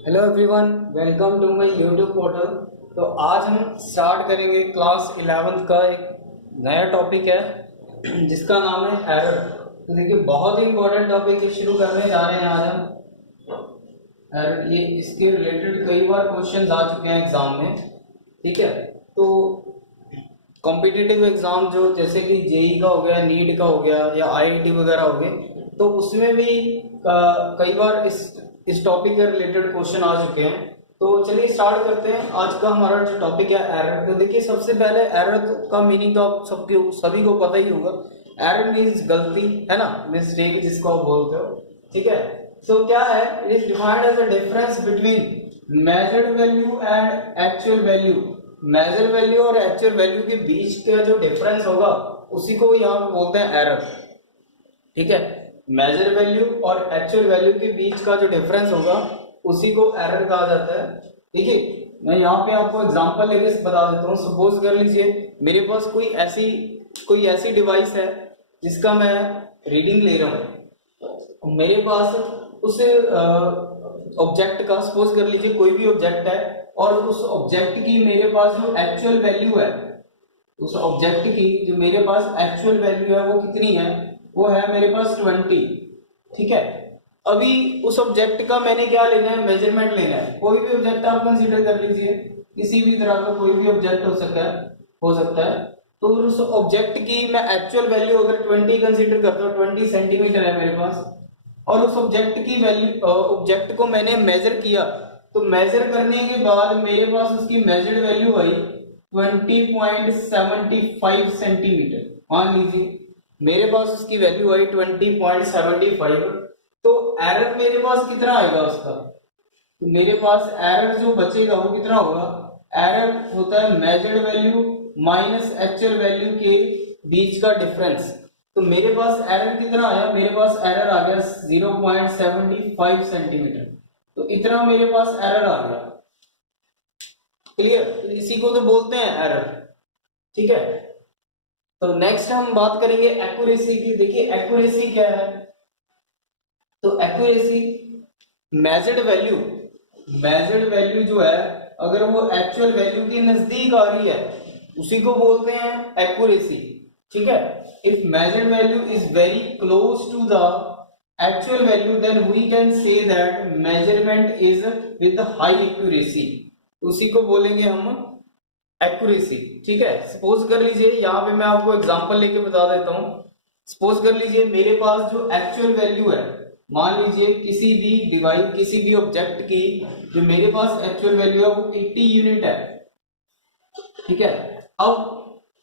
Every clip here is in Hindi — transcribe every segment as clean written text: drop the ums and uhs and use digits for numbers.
Hello everyone, welcome to my YouTube portal. तो आज हम स्टार्ट करेंगे क्लास 11th का एक नया टॉपिक है जिसका नाम है एरर। तो देखिए, बहुत ही इंपॉर्टेंट टॉपिक शुरू करने जा रहे हैं आज हम एरर। ये इसके रिलेटेड कई बार क्वेश्चन आ चुके हैं एग्जाम में, ठीक है। तो कॉम्पिटिटिव एग्जाम जो जैसे कि जेई का हो गया, नीट का हो गया या आईआईटी वगैरह हो गए, तो उसमें भी कई बार इस टॉपिक के रिलेटेड क्वेश्चन आ चुके हैं। तो चलिए स्टार्ट करते हैं। आज का हमारा जो टॉपिक है एरर। तो देखिए, सबसे पहले एरर का मीनिंग तो आप सभी को पता ही होगा। एरर मीन्स गलती, है ना, मिस्टेक जिसको आप बोलते हो, ठीक है। सो क्या है, it is defined as a difference between measured value and actual value. Measure value और एक्चुअल वैल्यू के बीच का जो डिफरेंस होगा उसी को यहाँ पे बोलते हैं एरर, ठीक है। मेजर वैल्यू और एक्चुअल वैल्यू के बीच का जो डिफरेंस होगा उसी को एरर कहा जाता है। देखिए, मैं यहाँ पे आपको एग्जांपल लेके बता देता हूँ। सपोज कर लीजिए मेरे पास कोई ऐसी डिवाइस है जिसका मैं रीडिंग ले रहा हूँ। मेरे पास उस ऑब्जेक्ट का, सपोज कर लीजिए कोई भी ऑब्जेक्ट है, और उस ऑब्जेक्ट की मेरे पास जो एक्चुअल वैल्यू है, उस ऑब्जेक्ट की जो मेरे पास एक्चुअल वैल्यू है वो कितनी है, वो है मेरे पास 20, ठीक है। अभी उस ऑब्जेक्ट का मैंने क्या लेना है, मेजरमेंट लेना है। कोई भी ऑब्जेक्ट आप कंसीडर कर लीजिए, किसी भी तरह का कोई भी ऑब्जेक्ट हो सकता है। तो उस ऑब्जेक्ट की मैं एक्चुअल वैल्यू अगर 20 कंसीडर करता हूँ, 20 सेंटीमीटर है मेरे पास, और उस ऑब्जेक्ट की वैल्यू, ऑब्जेक्ट को मैंने मेजर किया, तो मेजर करने के बाद मेरे पास उसकी मेजर्ड वैल्यू आई 20.75 सेंटीमीटर। मान लीजिए मेरे पास उसकी वैल्यू आई 20.75। तो एरर मेरे पास कितना आएगा उसका, तो मेरे पास एरर जो बचेगा वो कितना होगा। एरर होता है measured value minus actual value के बीच का डिफरेंस। तो मेरे पास एरर कितना आया, मेरे पास एरर आ गया 0.75 सेंटीमीटर। तो इतना मेरे पास एरर आ गया, क्लियर। इसी को तो बोलते हैं एरर, ठीक है। तो नेक्स्ट हम बात करेंगे एक्यूरेसी की। देखिए, एक्यूरेसी क्या है, तो एक्यूरेसी मेजर्ड वैल्यू जो है, अगर वो एक्चुअल वैल्यू के नजदीक आ रही है उसी को बोलते हैं एक्यूरेसी, ठीक है। If measured value is very close to the actual value then we can say that measurement is with high accuracy, उसी को बोलेंगे हम एक्यूरेसी, ठीक है। सपोज कर लीजिए, यहाँ पे मैं आपको एग्जांपल लेके बता देता हूँ। सपोज कर लीजिए मेरे पास जो एक्चुअल वैल्यू है, मान लीजिए किसी भी डिवाइस, किसी भी ऑब्जेक्ट की जो मेरे पास एक्चुअल वैल्यू है वो 80 यूनिट है, ठीक है। अब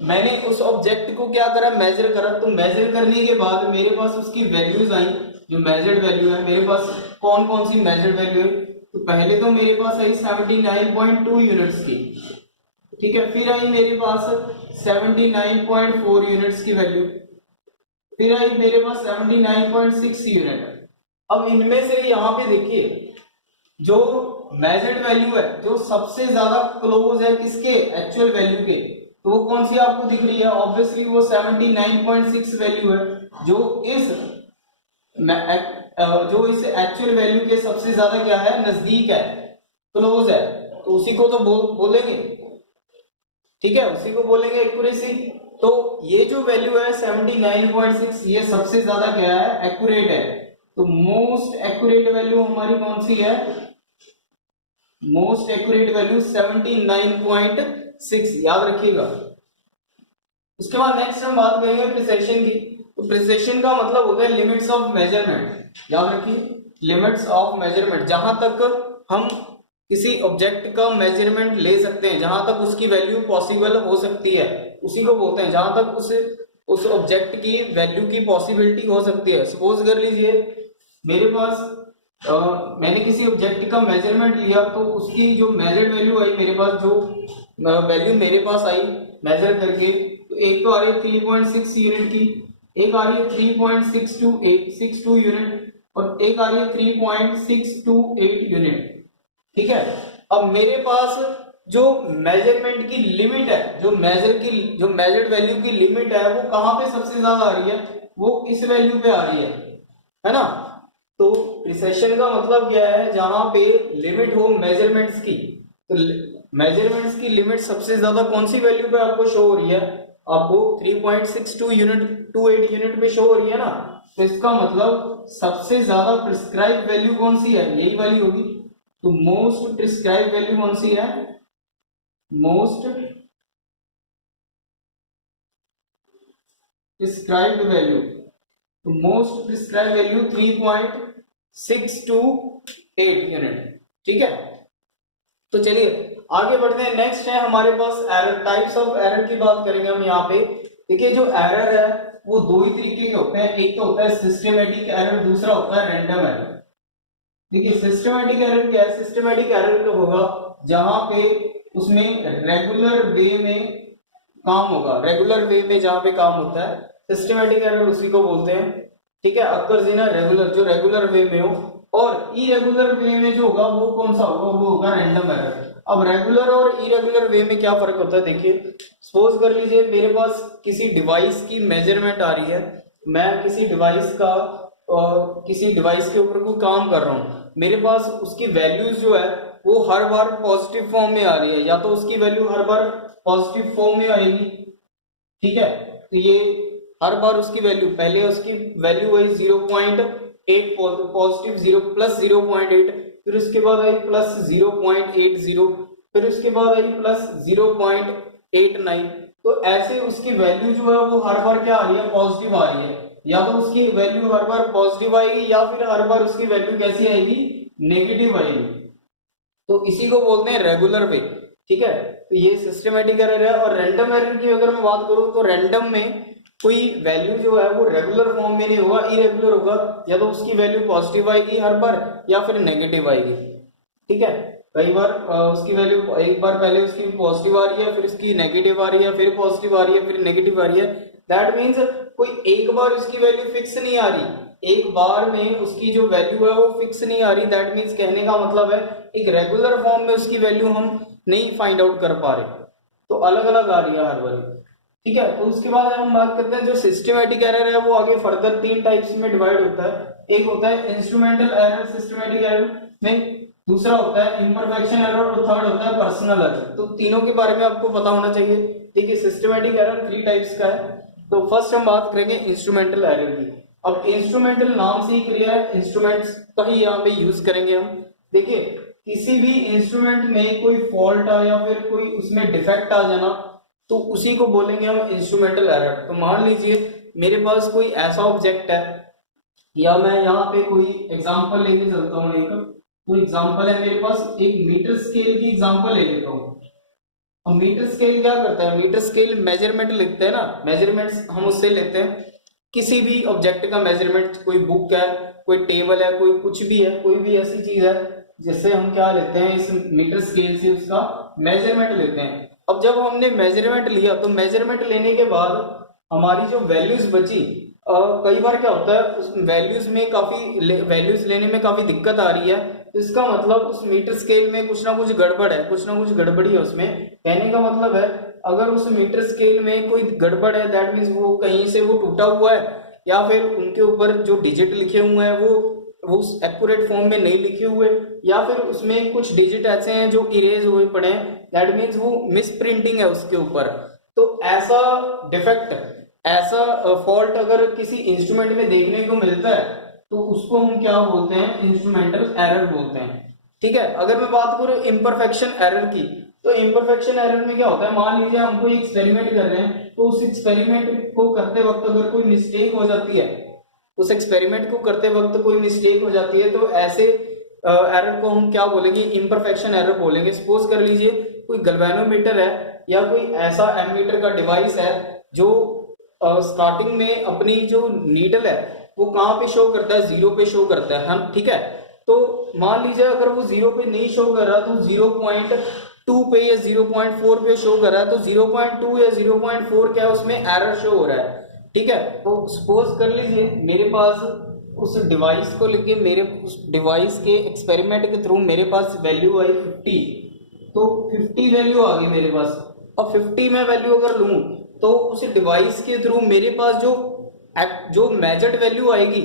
मैंने उस ऑब्जेक्ट को क्या करा, मेजर करा। तो मेजर करने के बाद मेरे पास उसकी वैल्यूज आई, जो मेजर्ड वैल्यू है। मेरे पास कौन कौन सी मेजर्ड वैल्यू है, तो पहले तो मेरे पास आई 79.2 यूनिट्स की, ठीक है। फिर आई मेरे पास 79.4 यूनिट्स की वैल्यू, फिर आई मेरे पास 79.6 यूनिट। अब इनमें से यहाँ पे देखिए, जो मेजर्ड वैल्यू है जो सबसे ज्यादा क्लोज है किसके, एक्चुअल वैल्यू के, तो वो कौन सी आपको दिख रही है, ऑब्वियसली वो 79.6 वैल्यू है, जो इस एक्चुअल वैल्यू के सबसे ज्यादा क्या है, नजदीक है, क्लोज है। तो उसी को तो बोलेंगे, ठीक है, उसी को बोलेंगे एक्यूरेसी। तो ये जो वैल्यू है 79.6, ये सबसे ज्यादा क्या है, एक्यूरेट है। तो मोस्ट एक्यूरेट वैल्यू हमारी कौन सी है, मोस्ट एक्यूरेट वैल्यू 79.6, याद रखिएगा। उसके बाद नेक्स्ट हम बात करेंगे प्रिसिशन की। तो प्रिसिशन का मतलब होता है लिमिट्स ऑफ मेजरमेंट, याद रखिए, लिमिट्स ऑफ मेजरमेंट। जहां तक हम किसी ऑब्जेक्ट का मेजरमेंट ले सकते हैं, जहां तक उसकी वैल्यू पॉसिबल हो सकती है, उसी को बोलते हैं, जहां तक उस ऑब्जेक्ट की वैल्यू की पॉसिबिलिटी हो सकती है। सपोज कर लीजिए मेरे पास मैंने किसी ऑब्जेक्ट का मेजरमेंट लिया, तो उसकी जो मेजर्ड वैल्यू आई मेरे पास, जो वैल्यू मेरे पास आई मेजर करके, तो एक तो आ रही है 3.6 यूनिट की, एक आ रही है 3.62 यूनिट, और एक आ रही है 3.628 यूनिट, ठीक है। अब मेरे पास जो मेजरमेंट की लिमिट है, जो मेजर्ड वैल्यू की लिमिट है, वो कहां पे सबसे ज्यादा आ रही है, वो इस वैल्यू पे आ रही है ना। तो प्रिसेशन का मतलब क्या है, जहां पे लिमिट हो मेजरमेंट्स की। तो मेजरमेंट्स की लिमिट सबसे ज्यादा कौन सी वैल्यू पे आपको शो हो रही है, आपको 3.62 यूनिट 28 यूनिट पे शो हो रही है ना। तो इसका मतलब सबसे ज्यादा प्रिस्क्राइब वैल्यू कौन सी है, यही वाली होगी। तो मोस्ट प्रिस्क्राइब वैल्यू कौन सी है, मोस्ट प्रिस्क्राइब्ड वैल्यू। तो मोस्ट प्रिस्क्राइब वैल्यू 3.628 यूनिट। ठीक है, तो चलिए आगे बढ़ते हैं। नेक्स्ट है हमारे पास एरर, टाइप्स ऑफ एरर की बात करेंगे हम यहाँ पे। देखिए जो एरर है वो दो ही तरीके के होते हैं, एक तो होता है सिस्टमेटिक एरर, दूसरा होता है रैंडम एरर। देखिए सिस्टमेटिक एरर क्या है, सिस्टमेटिक एरर तो होगा जहां पे उसमें रेगुलर वे में काम होगा, रेगुलर वे में जहां पे काम होता है सिस्टमेटिक एरर उसी को बोलते हैं। ठीक है, अक्कर्स इन रेगुलर, जो रेगुलर वे में हो। और इरेगुलर वे में जो होगा वो कौन सा होगा, वो होगा रैंडम एरर। अब रेगुलर और इरेगुलर वे में क्या फर्क होता है, देखिए सपोज कर लीजिए मेरे पास किसी डिवाइस की मेजरमेंट आ रही है, मैं किसी डिवाइस का किसी डिवाइस के ऊपर कोई काम कर रहा हूँ, मेरे पास उसकी वैल्यूज जो है वो हर बार पॉजिटिव फॉर्म में आ रही है, या तो उसकी वैल्यू हर बार पॉजिटिव फॉर्म में आएगी। ठीक है, तो ये हर बार उसकी वैल्यू, पहले उसकी वैल्यू आई 0.8 पॉजिटिव 0 प्लस 0.8, फिर उसके बाद आई प्लस 0.80, फिर उसके बाद आई प्लस 0.89। तो ऐसे उसकी वैल्यू जो है वो हर बार क्या आ रही है, पॉजिटिव आ रही है। या तो उसकी वैल्यू हर बार पॉजिटिव आएगी या फिर हर बार उसकी वैल्यू कैसी आएगी, नेगेटिव आएगी। तो इसी को बोलते हैं रेगुलर वे। ठीक है, तो ये सिस्टमेटिक एरर है। और रैंडम एरर की अगर मैं बात करूं तो रैंडम में कोई वैल्यू जो है वो रेगुलर फॉर्म में नहीं होगा, इरेगुलर होगा, या तो उसकी वैल्यू पॉजिटिव आएगी हर बार या फिर नेगेटिव आएगी। ठीक है, कई बार उसकी वैल्यू एक बार पहले उसकी पॉजिटिव आ रही है, फिर उसकी नेगेटिव आ रही है, फिर पॉजिटिव आ रही है, फिर नेगेटिव आ रही है। दैट मीन्स कोई एक बार उसकी वैल्यू फिक्स नहीं आ रही, एक बार में उसकी जो वैल्यू है वो फिक्स नहीं आ रही। दैट मीन्स कहने का मतलब है एक रेगुलर फॉर्म में उसकी वैल्यू हम नहीं फाइंड आउट कर पा रहे, तो अलग अलग आ रही है हर बार। ठीक है, तो उसके बाद हम बात करते हैं जो सिस्टमेटिक एरर है वो आगे फर्दर तीन टाइप्स में डिवाइड होता है। एक होता है इंस्ट्रूमेंटल एरर सिस्टमेटिक एरर में, दूसरा होता है इम्परफेक्शन एरर और थर्ड होता है पर्सनल एरर। तो तीनों के बारे में आपको पता होना चाहिए। ठीक है, सिस्टमेटिक एरर 3 टाइप्स का है। तो फर्स्ट हम बात करेंगे इंस्ट्रूमेंटल एरर की। अब इंस्ट्रूमेंटल नाम से ही क्लियर है, इंस्ट्रूमेंट्स का ही यहाँ पे यूज करेंगे हम। देखिए किसी भी इंस्ट्रूमेंट में कोई फॉल्ट आ या फिर कोई उसमें डिफेक्ट आ जाना, तो उसी को बोलेंगे हम इंस्ट्रूमेंटल एरर। तो मान लीजिए मेरे पास कोई ऐसा ऑब्जेक्ट है, या मैं यहाँ पे कोई एग्जांपल लेके चलता हूँ, एक कोई एग्जांपल है मेरे पास, एक मीटर स्केल की एग्जांपल ले लेता हूँ। अब मीटर स्केल क्या करता है, मीटर स्केल मेजरमेंट लिखते हैं ना, मेजरमेंट्स हम उससे लेते हैं, किसी भी ऑब्जेक्ट का मेजरमेंट, कोई बुक है, कोई टेबल है, कोई कुछ भी है, कोई भी ऐसी चीज है जिससे हम क्या लेते हैं, इस मीटर स्केल से उसका मेजरमेंट लेते हैं। अब जब हमने मेजरमेंट लिया तो मेजरमेंट लेने के बाद हमारी जो वैल्यूज बची, कई बार क्या होता है उस वैल्यूज में वैल्यूज लेने में काफी दिक्कत आ रही है, तो इसका मतलब उस मीटर स्केल में कुछ ना कुछ गड़बड़ है, कुछ ना कुछ गड़बड़ी है उसमें। कहने का मतलब है अगर उस मीटर स्केल में कोई गड़बड़ है, दैट मीन्स वो कहीं से वो टूटा हुआ है, या फिर उनके ऊपर जो डिजिट लिखे हुए हैं वो उस एक्यूरेट फॉर्म में नहीं लिखे हुए, या फिर उसमें कुछ डिजिट ऐसे हैं जो इरेज हुए पड़े हैं, दैट मीन्स वो मिस प्रिंटिंग है उसके ऊपर। तो ऐसा डिफेक्ट, ऐसा फॉल्ट अगर किसी इंस्ट्रूमेंट में देखने को मिलता है तो उसको हम क्या बोलते हैं, इंस्ट्रूमेंटल एरर बोलते हैं। ठीक है, अगर मैं बात करूं इम्परफेक्शन एरर की, तो इम्परफेक्शन एरर में क्या होता है, मान लीजिए हम कोई एक्सपेरिमेंट कर रहे हैं, तो उस एक्सपेरिमेंट को करते वक्त अगर कोई मिस्टेक हो जाती है, उस एक्सपेरिमेंट को करते वक्त कोई मिस्टेक हो जाती है, तो ऐसे एरर को हम क्या बोलेंगे, इम्परफेक्शन एरर बोलेंगे। सपोज कर लीजिए कोई गैल्वेनोमीटर है या कोई ऐसा एमीटर का डिवाइस है जो स्टार्टिंग में अपनी जो नीडल है वो कहाँ पे शो करता है, 0 पे शो करता है हम। ठीक है, तो मान लीजिए अगर वो 0 पे नहीं शो कर रहा, तो 0.2 पे या 0.4 पे शो कर रहा है, तो 0.2 या 0.4 क्या है, उसमें एरर शो हो रहा है। ठीक है, तो सपोज कर लीजिए मेरे पास उस डिवाइस को लेके, मेरे उस डिवाइस के एक्सपेरिमेंट के थ्रू मेरे पास वैल्यू आई 50, तो 50 वैल्यू आ गई मेरे पास। अब 50 में वैल्यू अगर लूं तो उस डिवाइस के थ्रू मेरे पास जो जो मेजर्ड वैल्यू आएगी,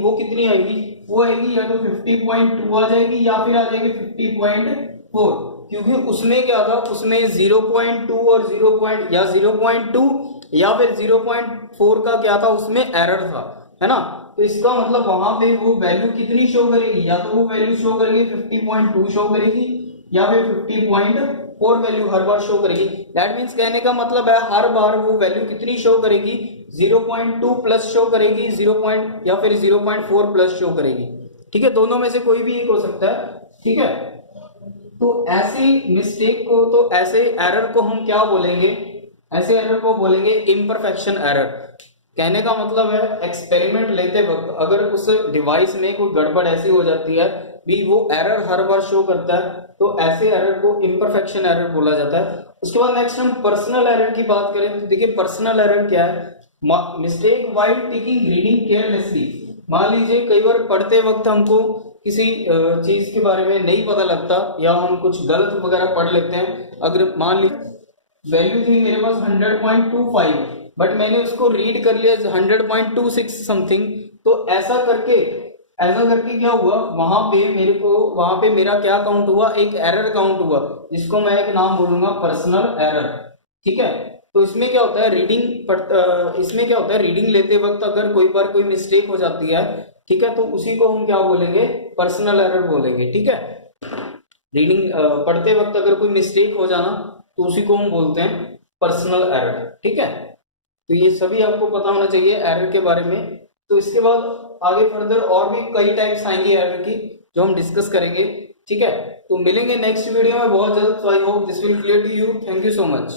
वो कितनी आएगी, वो आएगी या तो 50.2 आ जाएगी या फिर आ जाएगी 50.4, क्योंकि उसमें क्या था, उसमें 0.2 और 0.2 या फिर 0.4 का क्या था, उसमें एरर था, है ना। तो इसका मतलब वहां पे वो वैल्यू कितनी शो करेगी, या तो वो वैल्यू शो करेगी 50.2 शो करेगी या फिर 50.4 वैल्यू हर बार शो करेगी। दैट मीन्स कहने का मतलब है हर बार वो वैल्यू कितनी शो करेगी, 0.2 प्लस शो करेगी, 0. या फिर 0.4 प्लस शो करेगी, ठीक है। दोनों में से कोई भी एक हो सकता है, ठीक है। तो ऐसी मिस्टेक को, तो ऐसे एरर को हम क्या बोलेंगे, ऐसे एरर को बोलेंगे इम्परफेक्शन एरर। कहने का मतलब है एक्सपेरिमेंट लेते वक्त अगर उस डिवाइस में कोई गड़बड़ ऐसी हो जाती है भी वो एरर हर बार शो करता है, तो ऐसे एरर को इम्परफेक्शन एरर बोला जाता है। उसके बाद नेक्स्ट हम पर्सनल एरर की बात करें तो देखिए पर्सनल एरर क्या है, mistake while taking reading carelessly. मान लीजिए कई बार पढ़ते वक्त हमको किसी चीज के बारे में नहीं पता लगता या हम कुछ गलत वगैरह पढ़ लेते हैं। अगर मान लीजिए वैल्यू थी मेरे पास 100.25 बट मैंने उसको रीड कर लिया 100.26 समथिंग, तो ऐसा करके क्या हुआ, वहां पे मेरा क्या काउंट हुआ, एक एरर काउंट हुआ, जिसको मैं एक नाम बोलूंगा पर्सनल एरर, ठीक है। तो इसमें क्या होता है, रीडिंग लेते वक्त अगर कोई बार कोई मिस्टेक हो जाती है, ठीक है, तो उसी को हम क्या बोलेंगे, पर्सनल एरर बोलेंगे, ठीक है। रीडिंग पढ़ते वक्त अगर कोई मिस्टेक हो जाना तो उसी को हम बोलते हैं पर्सनल एरर, ठीक है। तो ये सभी आपको पता होना चाहिए एरर के बारे में। तो इसके बाद आगे फर्दर और भी कई टाइप्स आएंगे एरर की जो हम डिस्कस करेंगे, ठीक है। तो मिलेंगे नेक्स्ट वीडियो में बहुत जल्द। So I hope this will clear to you. Thank you so much.